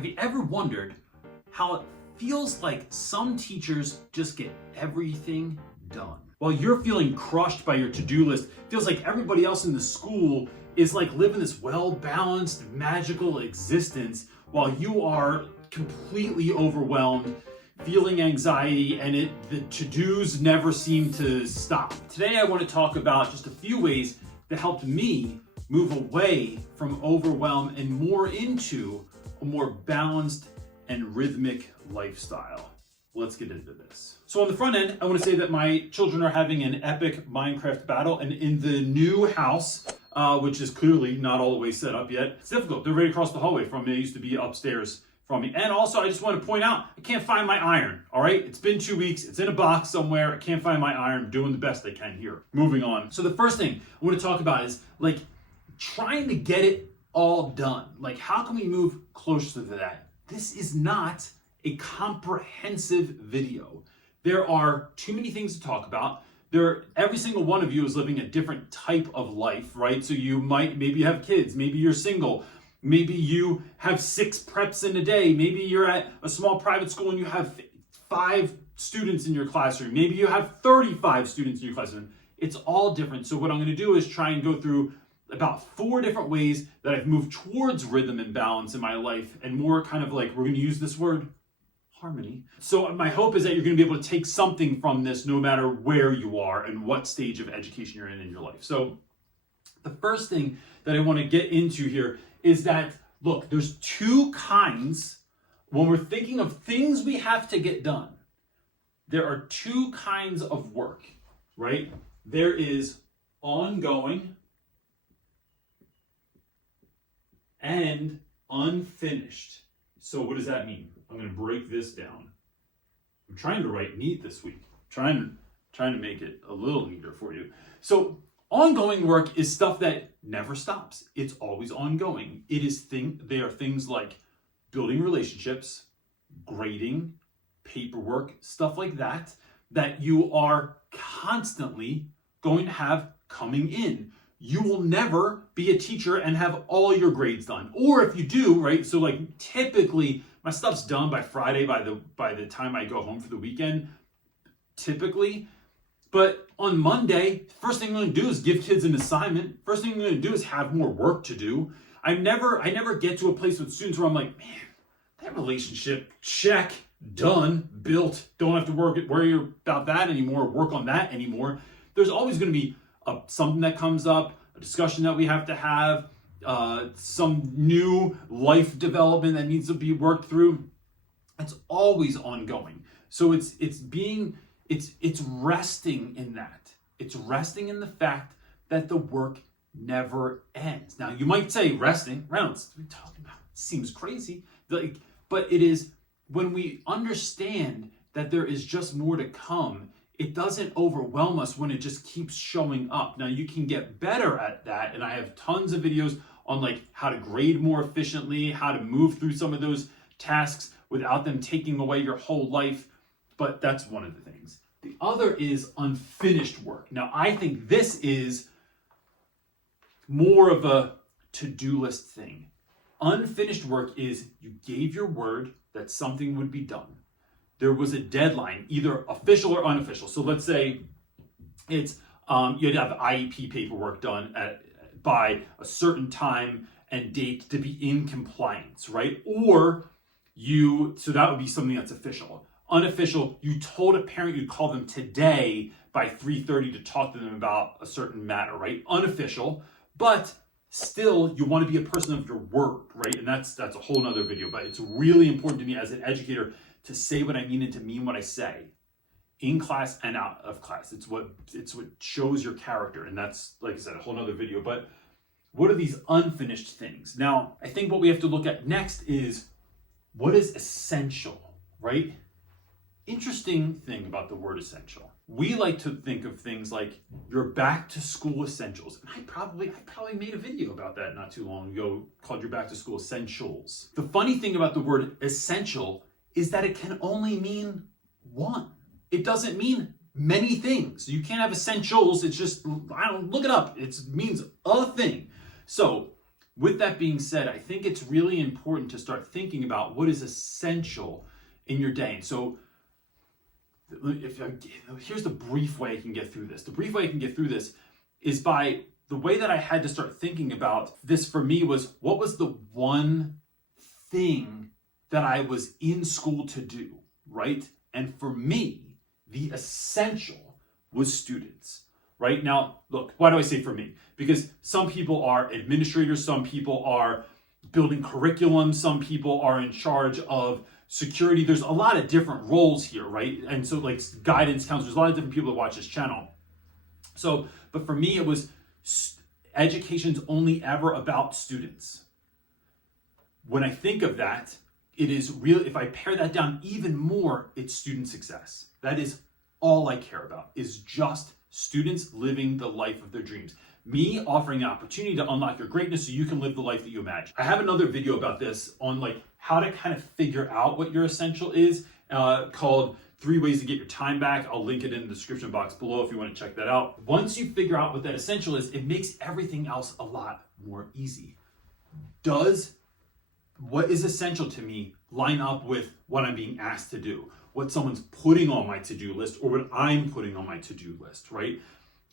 Have you ever wondered how it feels like some teachers just get everything done? While you're feeling crushed by your to-do list, it feels like everybody else in the school is like living this well-balanced, magical existence while you are completely overwhelmed, feeling anxiety, and the to-dos never seem to stop. Today I want to talk about just a few ways that helped me move away from overwhelm and more into a more balanced and rhythmic lifestyle. Let's get into this. So on the front end, I want to say that my children are having an epic Minecraft battle, and in the new house, which is clearly not all the way set up yet, it's difficult. They're right across the hallway from me. They used to be upstairs from me. And also, I just want to point out, I can't find my iron, all right? It's been 2 weeks. It's in a box somewhere. I can't find my iron. I'm doing the best I can here. Moving on. So the first thing I want to talk about is like trying to get it all done. Like, how can we move closer to that? This is not a comprehensive video. There are too many things to talk about. Every single one of you is living a different type of life, right? So maybe you have kids, maybe you're single, maybe you have 6 preps in a day, maybe you're at a small private school and you have 5 students in your classroom, maybe you have 35 students in your classroom. It's all different. So what I'm gonna do is try and go through about 4 different ways that I've moved towards rhythm and balance in my life, and more kind of like, we're gonna use this word, harmony. So my hope is that you're gonna be able to take something from this no matter where you are and what stage of education you're in your life. So the first thing that I wanna get into here is that, look, there's 2 kinds, when we're thinking of things we have to get done, there are 2 kinds of work, right? There is ongoing and unfinished. So what does that mean? I'm going to break this down. I'm trying to write neat this week. Trying to make it a little neater for you. So ongoing work is stuff that never stops. It's always ongoing. They are things like building relationships, grading, paperwork, stuff like that you are constantly going to have coming in. You will never be a teacher and have all your grades done. Or if you do, right? So like typically my stuff's done by Friday by the time I go home for the weekend, typically. But on Monday, first thing I'm going to do is give kids an assignment. First thing I'm going to do is have more work to do. I never get to a place with students where I'm like, man, that relationship, check, done, built. Don't have to worry about that anymore, work on that anymore. There's always going to be something that comes up, a discussion that we have to have, some new life development that needs to be worked through. It's always ongoing. So it's resting in that. It's resting in the fact that the work never ends. Now you might say, resting, Reynolds, what are you talking about? It seems crazy. But it is when we understand that there is just more to come. It doesn't overwhelm us when it just keeps showing up. Now you can get better at that, and I have tons of videos on like how to grade more efficiently, how to move through some of those tasks without them taking away your whole life, but that's one of the things. The other is unfinished work. Now I think this is more of a to-do list thing. Unfinished work is you gave your word that something would be done. There was a deadline, either official or unofficial. So let's say it's you had to have IEP paperwork done by a certain time and date to be in compliance, right? Or so that would be something that's official. Unofficial, you told a parent you'd call them today by 3:30 to talk to them about a certain matter, right? Unofficial, but still you want to be a person of your word, right? And that's a whole nother video, but it's really important to me as an educator to say what I mean and to mean what I say, in class and out of class. It's what shows your character, and that's, like I said, a whole nother video. But what are these unfinished things? Now, I think what we have to look at next is what is essential, right? Interesting thing about the word essential. We like to think of things like your back to school essentials. And I probably made a video about that not too long ago called your back to school essentials. The funny thing about the word essential is that it can only mean one. It doesn't mean many things. You can't have essentials. It's just, look it up. It means a thing. So with that being said, I think it's really important to start thinking about what is essential in your day. And so here's the brief way I can get through this. The brief way I can get through this is by the way that I had to start thinking about this for me was, what was the one thing that I was in school to do, right? And for me, the essential was students, right? Now, look, why do I say for me? Because some people are administrators, some people are building curriculum, some people are in charge of security. There's a lot of different roles here, right? And so like guidance counselors, a lot of different people that watch this channel. So, but for me, it was education's only ever about students. When I think of that, it is real. If I pare that down even more, it's student success. That is all I care about, is just students living the life of their dreams. Me offering an opportunity to unlock your greatness so you can live the life that you imagine. I have another video about this on like how to kind of figure out what your essential is, called 3 Ways to Get Your Time Back. I'll link it in the description box below if you want to check that out. Once you figure out what that essential is, it makes everything else a lot more easy. Does what is essential to me line up with what I'm being asked to do, what someone's putting on my to-do list, or what I'm putting on my to-do list, right?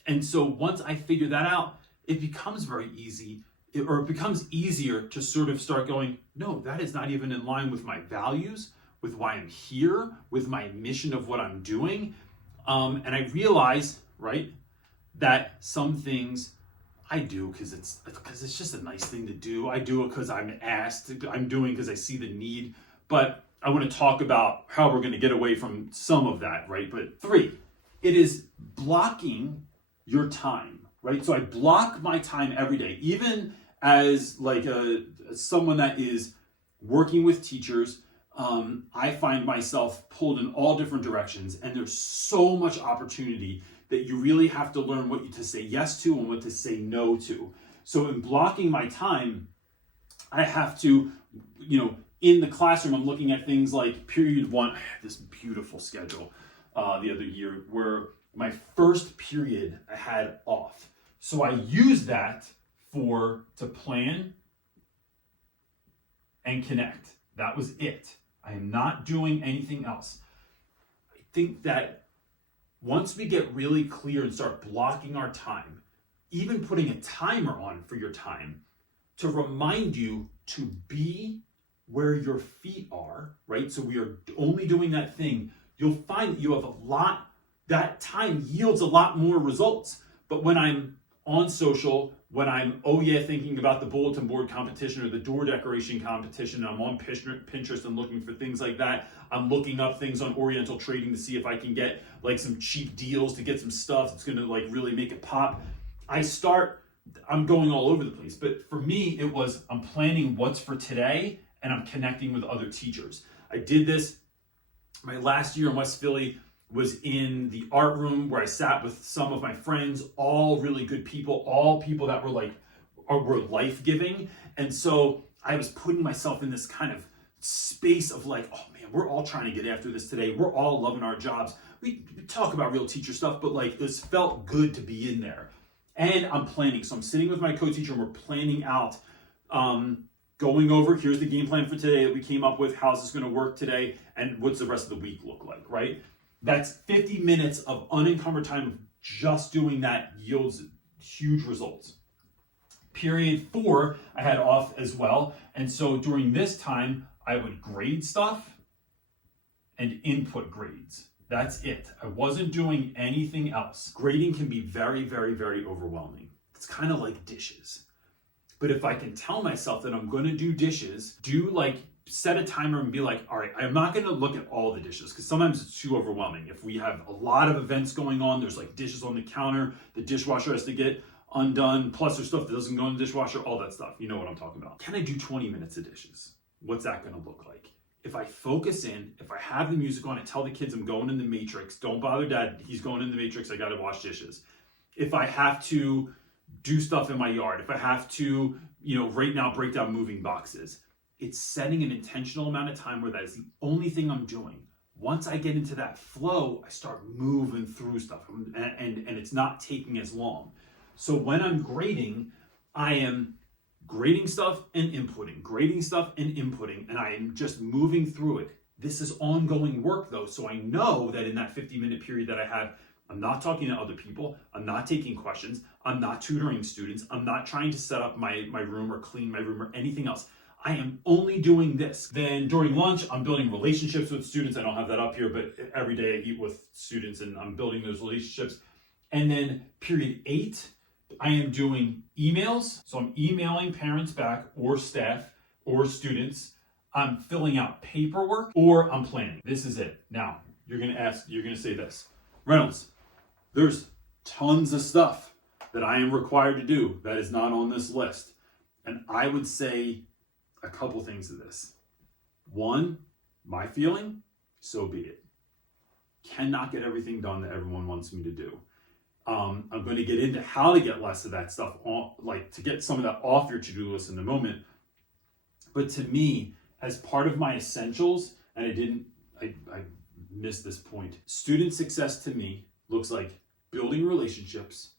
And so once I figure that out, it becomes very easy, or it becomes easier to sort of start going, no, that is not even in line with my values, with why I'm here, with my mission of what I'm doing. And I realize, right, that some things I do because it's just a nice thing to do. I do it because I'm asked. I'm doing because I see the need. But I want to talk about how we're going to get away from some of that, right? But 3, it is blocking your time, right? So I block my time every day, even as like someone that is working with teachers. I find myself pulled in all different directions, and there's so much opportunity that you really have to learn what to say yes to and what to say no to. So in blocking my time, I have to, in the classroom, I'm looking at things like period 1. I had this beautiful schedule the other year where my first period I had off. So I used that to plan and connect. That was it. I am not doing anything else. I think that once we get really clear and start blocking our time, even putting a timer on for your time to remind you to be where your feet are, right? So we are only doing that thing. You'll find that you have that time yields a lot more results. But when I'm on social, when I'm, thinking about the bulletin board competition or the door decoration competition, and I'm on Pinterest and looking for things like that, I'm looking up things on Oriental Trading to see if I can get like some cheap deals to get some stuff that's going to like really make it pop. I'm going all over the place. But for me, it was, I'm planning what's for today and I'm connecting with other teachers. I did this my last year in West Philly. Was in the art room where I sat with some of my friends, all really good people, all people that were life-giving. And so I was putting myself in this kind of space of like, oh man, we're all trying to get after this today. We're all loving our jobs. We talk about real teacher stuff, but like it felt good to be in there. And I'm planning. So I'm sitting with my co-teacher and we're planning out, going over, here's the game plan for today that we came up with. How's this going to work today? And what's the rest of the week look like, right? That's 50 minutes of unencumbered time of just doing that yields huge results. Period 4, I had off as well. And so during this time, I would grade stuff and input grades. That's it. I wasn't doing anything else. Grading can be very, very, very overwhelming. It's kind of like dishes. But if I can tell myself that I'm going to do dishes, set a timer and be like, all right, I'm not going to look at all the dishes because sometimes it's too overwhelming. If we have a lot of events going on, there's like dishes on the counter, the dishwasher has to get undone, plus there's stuff that doesn't go in the dishwasher, all that stuff. You know what I'm talking about. Can I do 20 minutes of dishes? What's that going to look like? If I focus in, if I have the music on, I tell the kids I'm going in the Matrix, don't bother dad, he's going in the Matrix, I got to wash dishes. If I have to do stuff in my yard, if I have to, right now break down moving boxes, it's setting an intentional amount of time where that is the only thing I'm doing. Once I get into that flow, I start moving through stuff and it's not taking as long. So when I'm grading, I am grading stuff and inputting, grading stuff and inputting, and I am just moving through it. This is ongoing work though, so I know that in that 50-minute period that I have, I'm not talking to other people, I'm not taking questions, I'm not tutoring students, I'm not trying to set up my room or clean my room or anything else. I am only doing this. Then during lunch, I'm building relationships with students. I don't have that up here, but every day I eat with students and I'm building those relationships. And then period 8, I am doing emails. So I'm emailing parents back or staff or students. I'm filling out paperwork or I'm planning. This is it. Now, you're gonna say this. Reynolds, there's tons of stuff that I am required to do that is not on this list. And I would say a couple things to this. One, my feeling, so be it. Cannot get everything done that everyone wants me to do. I'm going to get into how to get less of that stuff on, like to get some of that off your to-do list in a moment. But to me, as part of my essentials, and I missed this point. Student success to me looks like building relationships,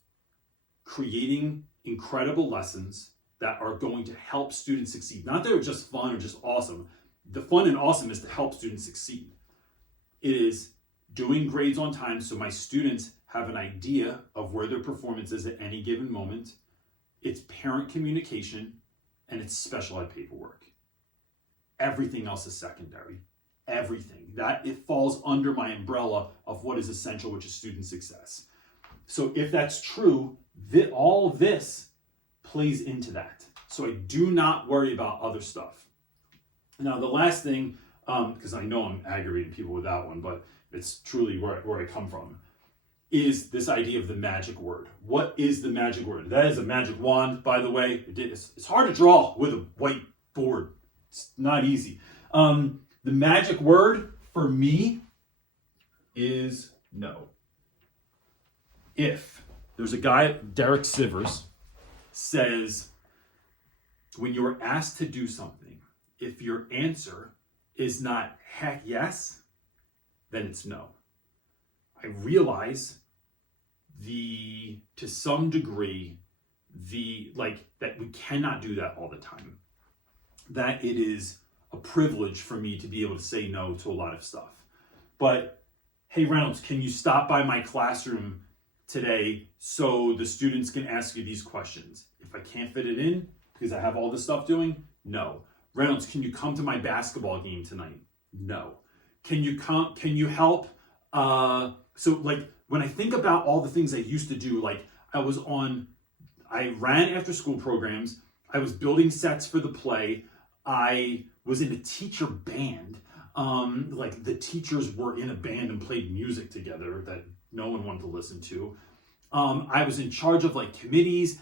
creating incredible lessons that are going to help students succeed. Not that they're just fun or just awesome. The fun and awesome is to help students succeed. It is doing grades on time so my students have an idea of where their performance is at any given moment. It's parent communication and it's special ed paperwork. Everything else is secondary. Everything. That it falls under my umbrella of what is essential, which is student success. So if that's true, all this plays into that. So I do not worry about other stuff. Now, the last thing, because I know I'm aggravating people with that one, but it's truly where I come from, is this idea of the magic word. What is the magic word? That is a magic wand, by the way. It's hard to draw with a white board. It's not easy. The magic word for me is no. If there's a guy, Derek Sivers, says, when you are asked to do something, if your answer is not heck yes, then it's no. I realize to some degree, that we cannot do that all the time. That it is a privilege for me to be able to say no to a lot of stuff. But, hey Reynolds, can you stop by my classroom today so the students can ask you these questions? If I can't fit it in because I have all this stuff doing, no. Reynolds, can you come to my basketball game tonight? No. Can you help? So like when I think about all the things I used to do, like I ran after school programs, I was building sets for the play, I was in a teacher band. Like the teachers were in a band and played music together that no one wanted to listen to. I was in charge of like committees.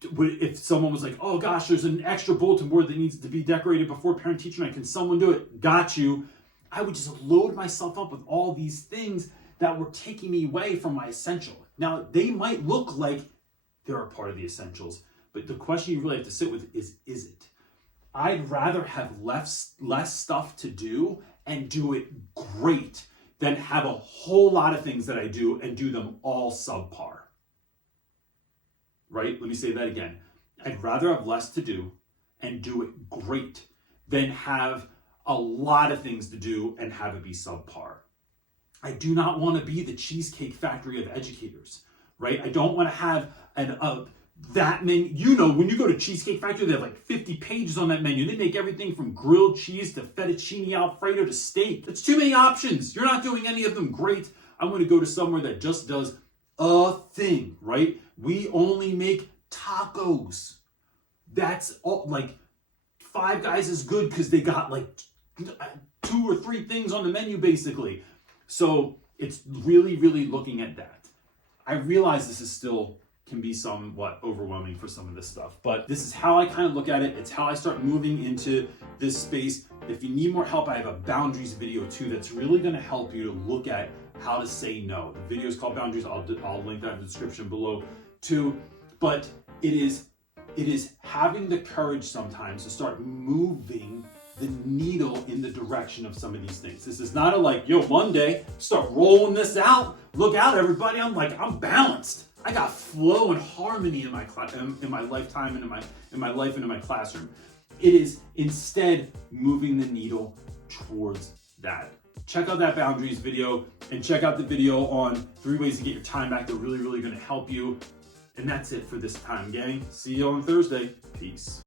If someone was like, oh gosh, there's an extra bulletin board that needs to be decorated before parent teacher night, can someone do it? Got you. I would just load myself up with all these things that were taking me away from my essential. Now, they might look like they're a part of the essentials, but the question you really have to sit with is it? I'd rather have less stuff to do and do it great than have a whole lot of things that I do and do them all subpar. Right? Let me say that again. I'd rather have less to do and do it great than have a lot of things to do and have it be subpar. I do not want to be the Cheesecake Factory of educators, right? I don't want to have that many. You know, when you go to Cheesecake Factory, they have like 50 pages on that menu. They make everything from grilled cheese to fettuccine alfredo to steak. That's too many options. You're not doing any of them great. I'm going to go to somewhere that just does a thing, right? We only make tacos. That's all. Like Five Guys is good because they got like 2 or 3 things on the menu basically. So it's really, really looking at that. I realize this is still can be somewhat overwhelming for some of this stuff, but this is how I kind of look at it. It's how I start moving into this space. If you need more help, I have a boundaries video too that's really going to help you to look at how to say no. The video is called Boundaries. I'll link that in the description below too. But it is having the courage sometimes to start moving the needle in the direction of some of these things. This is not a like, yo, Monday, start rolling this out. Look out, everybody. I'm balanced. I got flow and harmony in my lifetime and in my life and in my classroom. It is instead moving the needle towards that. Check out that boundaries video and check out the video on 3 ways to get your time back. They're really, really going to help you. And that's it for this time, gang. See you on Thursday. Peace.